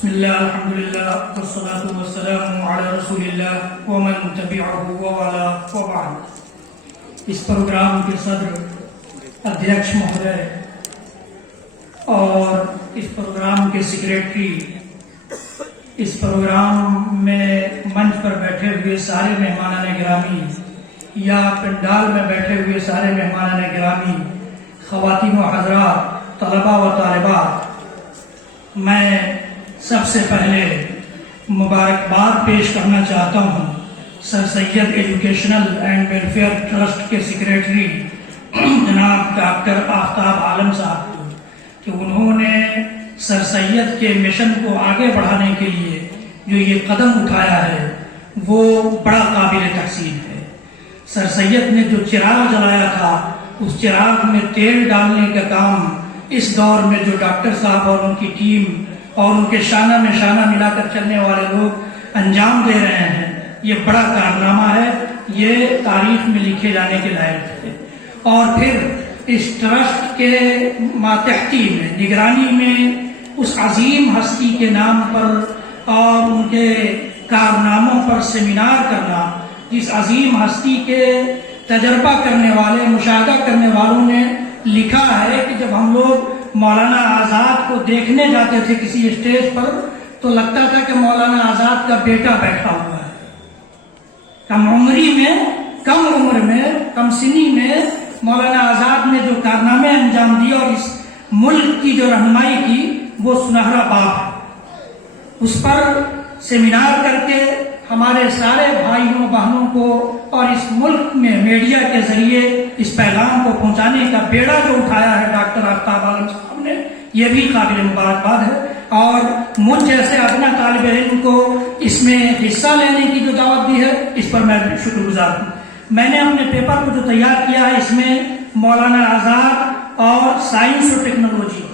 بسم اللہ الحمد للہ والصلاة والسلام علی رسول اللہ ومن تبعہ ووالا وبعد۔ اس پروگرام کے صدر ادھیکش مہودے اور اس پروگرام کے سیکریٹری، اس پروگرام میں منچ پر بیٹھے ہوئے سارے مہمانان گرامی یا پنڈال میں بیٹھے ہوئے سارے مہمانان گرامی، خواتین و حضرات، طلباء و طالبات، میں سب سے پہلے مبارکباد پیش کرنا چاہتا ہوں سر سید ایجوکیشنل اینڈ ویلفیئر ٹرسٹ کے سیکریٹری جناب ڈاکٹر آفتاب عالم صاحب کو کہ انہوں نے سر سید کے مشن کو آگے بڑھانے کے لیے جو یہ قدم اٹھایا ہے وہ بڑا قابل تحسین ہے۔ سر سید نے جو چراغ جلایا تھا اس چراغ میں تیل ڈالنے کا کام اس دور میں جو ڈاکٹر صاحب اور ان کی ٹیم اور ان کے شانہ میں شانہ ملا کر چلنے والے لوگ انجام دے رہے ہیں، یہ بڑا کارنامہ ہے، یہ تاریخ میں لکھے جانے کے لائق ہے۔ اور پھر اس ٹرسٹ کے ماتحتی میں نگرانی میں اس عظیم ہستی کے نام پر اور ان کے کارناموں پر سیمینار کرنا، جس عظیم ہستی کے تجربہ کرنے والے، مشاہدہ کرنے والوں نے لکھا ہے کہ جب ہم لوگ مولانا آزاد کو دیکھنے جاتے تھے کسی اسٹیج پر تو لگتا تھا کہ مولانا آزاد کا بیٹا بیٹھا ہوا ہے۔ کم عمر میں کم سنی میں مولانا آزاد نے جو کارنامے انجام دیے اور اس ملک کی جو رہنمائی کی وہ سنہرا باپ ہے۔ اس پر سیمینار کر کے ہمارے سارے بھائیوں بہنوں کو اور اس ملک میں میڈیا کے ذریعے اس پیغام کو پہنچانے کا بیڑا جو اٹھایا ہے ڈاکٹر آفتاب عالم صاحب نے، یہ بھی قابل مبارکباد ہے۔ اور مجھ جیسے اپنا طالب علم کو اس میں حصہ لینے کی جو دعوت دی ہے اس پر میں شکر گزار ہوں۔ میں نے اپنے پیپر کو جو تیار کیا ہے اس میں مولانا آزاد اور سائنس اور ٹیکنالوجی،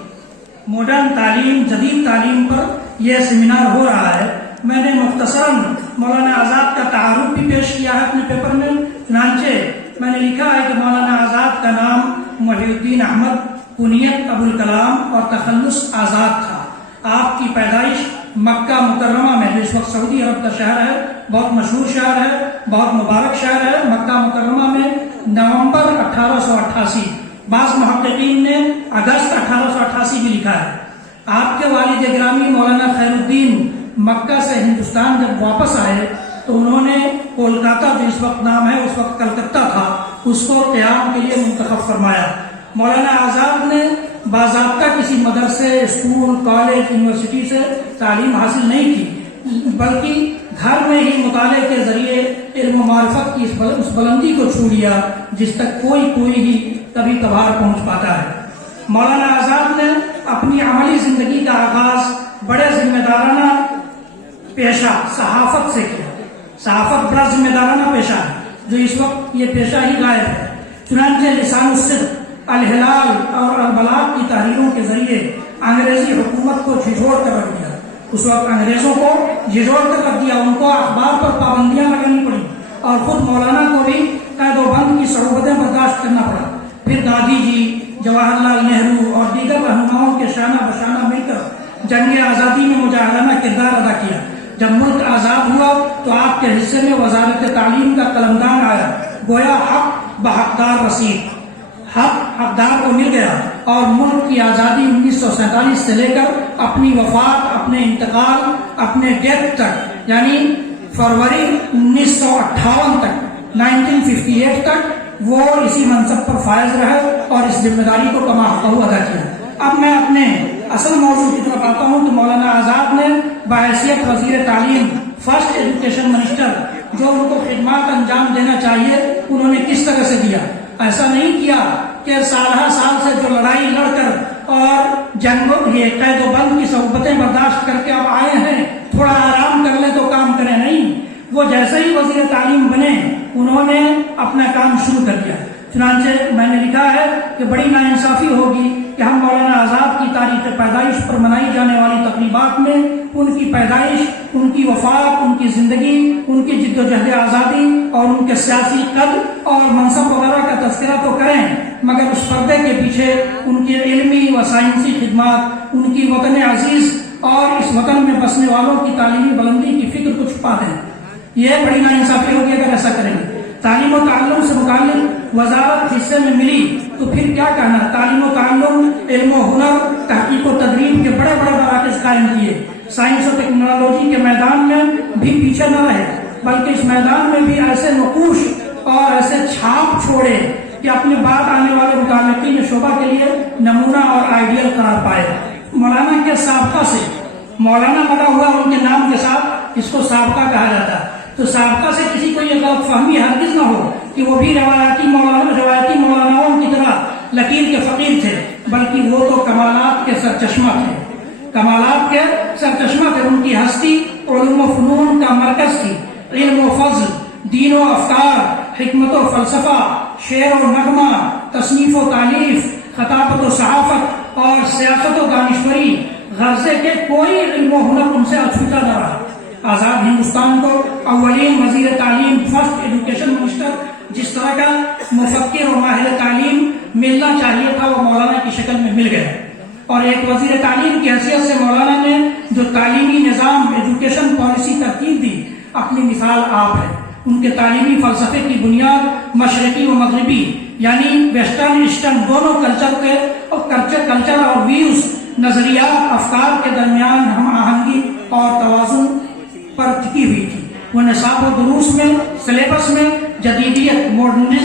ماڈرن تعلیم، جدید تعلیم پر یہ سیمینار ہو رہا ہے۔ میں نے مختصراً مولانا آزاد کا تعارف بھی پیش کیا ہے اپنے پیپر میں، چنانچہ میں نے لکھا ہے کہ مولانا آزاد کا نام محی الدین احمد، کنیت ابوالکلام اور تخلص آزاد تھا۔ آپ کی پیدائش مکہ مکرمہ میں، جو اس وقت سعودی عرب کا شہر ہے، بہت مشہور شہر ہے، بہت مبارک شہر ہے، مکہ مکرمہ میں نومبر 1888، بعض محققین نے اگست 1888 بھی لکھا ہے۔ آپ کے والد گرامی مولانا خیر الدین مکہ سے ہندوستان جب واپس آئے تو انہوں نے کولکاتہ، جو اس وقت نام ہے اس وقت کلکتہ تھا، اس کو قیام کے لیے منتخب فرمایا۔ مولانا آزاد نے باضابطہ کسی مدرسے، اسکول، کالج، یونیورسٹی سے تعلیم حاصل نہیں کی، بلکہ گھر میں ہی مطالعے کے ذریعے علم و معرفت کی اس بلندی کو چھو لیا جس تک کوئی ہی کبھی کبھار پہنچ پاتا ہے۔ مولانا آزاد نے اپنی عملی زندگی کا آغاز بڑے ذمہ دارانہ پیشہ صحافت سے کیا۔ صحافت بڑا ذمہ دارانہ پیشہ ہے جو اس وقت یہ پیشہ ہی غائب ہے۔ چنانچہ لسان الصدق، الہلال اور البلاغ کی تحریروں کے ذریعے انگریزی حکومت کو جھنجھوڑ کر رکھ دیا۔ اس وقت انگریزوں کو جھنجھوڑ کر رکھ دیا، ان کو اخبار پر پابندیاں لگانی پڑی اور خود مولانا کو بھی قید و بند کی صعوبتیں برداشت کرنا پڑا۔ پھر گاندھی جی، جواہر لال نہرو اور دیگر رہنماؤں کے شانہ بشانہ مل کر جنگ آزادی میں مجاہدانہ کردار ادا کیا۔ جب ملک آزاد ہوا تو آپ کے حصے میں وزارت تعلیم کا قلمدان آیا، گویا حق بحقدار رسید، حق حقدار کو مل گیا اور ملک کی آزادی 1947 سے لے کر اپنی وفات، اپنے انتقال، اپنے ڈیتھ تک، یعنی فروری 1958 تک، 1958 تک وہ اسی منصب پر فائز رہے اور اس ذمہ داری کو کما حقہ ادا کیا۔ اب میں اپنے اصل موضوع کی طرف آتا ہوں کہ مولانا آزاد نے بحیثیت وزیر تعلیم، فرسٹ ایجوکیشن منسٹر، جو ان کو خدمات انجام دینا چاہیے انہوں نے کس طرح سے دیا۔ ایسا نہیں کیا کہ سالہ سال سے جو لڑائی لڑ کر اور یہ قید و بند کی صعوبتیں برداشت کر کے اب آئے ہیں تھوڑا آرام کر لیں تو کام کریں، نہیں، وہ جیسے ہی وزیر تعلیم بنے انہوں نے اپنا کام شروع کر دیا۔ چنانچہ میں نے لکھا ہے کہ بڑی ناانصافی ہوگی کہ ہم مولانا آزاد کی تاریخ پیدائش پر منائی جانے والی تقریبات میں ان کی پیدائش، ان کی وفات، ان کی زندگی، ان کی جد و جہد آزادی اور ان کے سیاسی قد اور منصب وغیرہ کا تذکرہ تو کریں، مگر اس پردے کے پیچھے ان کی علمی و سائنسی خدمات، ان کی وطن عزیز اور اس وطن میں بسنے والوں کی تعلیمی بلندی کی فکر کو چھپا دیں. یہ بڑی ناانصافی ہوگی اگر ایسا کریں گے. تعلیم و تعلم سے متعلق وزارت حصے میں ملی تو پھر کیا کہنا. تعلیم و تعلم، علم و ہنر، تحقیق و تدریب کے بڑے بڑے مراکز قائم کیے. سائنس و ٹیکنالوجی کے میدان میں بھی پیچھے نہ رہے بلکہ اس میدان میں بھی ایسے نقوش اور ایسے چھاپ چھوڑے کہ اپنے بعد آنے والے متعلقین شعبہ کے لیے نمونہ اور آئیڈیل قرار پائے. مولانا کے سابقہ سے مولانا بنا ہوا ان کے نام کے ساتھ اس کو سابقہ کہا جاتا ہے. تو سابقہ سے کسی کو یہ غلط فہمی ہرگز نہ ہو کہ وہ بھی روایتی مولاناؤں کی طرح لکیر کے فقیر تھے، بلکہ وہ تو کمالات کے سرچشمہ تھے. کمالات کے سرچشمہ تھے. ان کی ہستی علوم و فنون کا مرکز تھی. علم و فضل، دین و افکار، حکمت و فلسفہ، شعر و نغمہ، تصنیف و تالیف، خطابت و صحافت اور سیاست و دانشوری، غرضے کے کوئی علم و ہنر ان سے اچھوتا نہ رہا. آزاد ہندوستان کو اولین وزیر تعلیم، فرسٹ ایجوکیشن منسٹر جس طرح کا مفکر اور ماہر تعلیم ملنا چاہیے تھا وہ مولانا کی شکل میں مل گئے. اور ایک وزیر تعلیم کی حیثیت سے مولانا نے جو تعلیمی نظام، ایجوکیشن پالیسی ترتیب دی، اپنی مثال آپ ہے. ان کے تعلیمی فلسفے کی بنیاد مشرقی و مغربی یعنی ویسٹرن ایسٹرن دونوں کلچر اور ویوز، نظریات، افکار کے درمیان ہم آہنگی اور توازن پر ٹکی ہوئی تھی. وہ نصاب و دروس میں، سلیبس میں جدیدیت، ماڈرنزم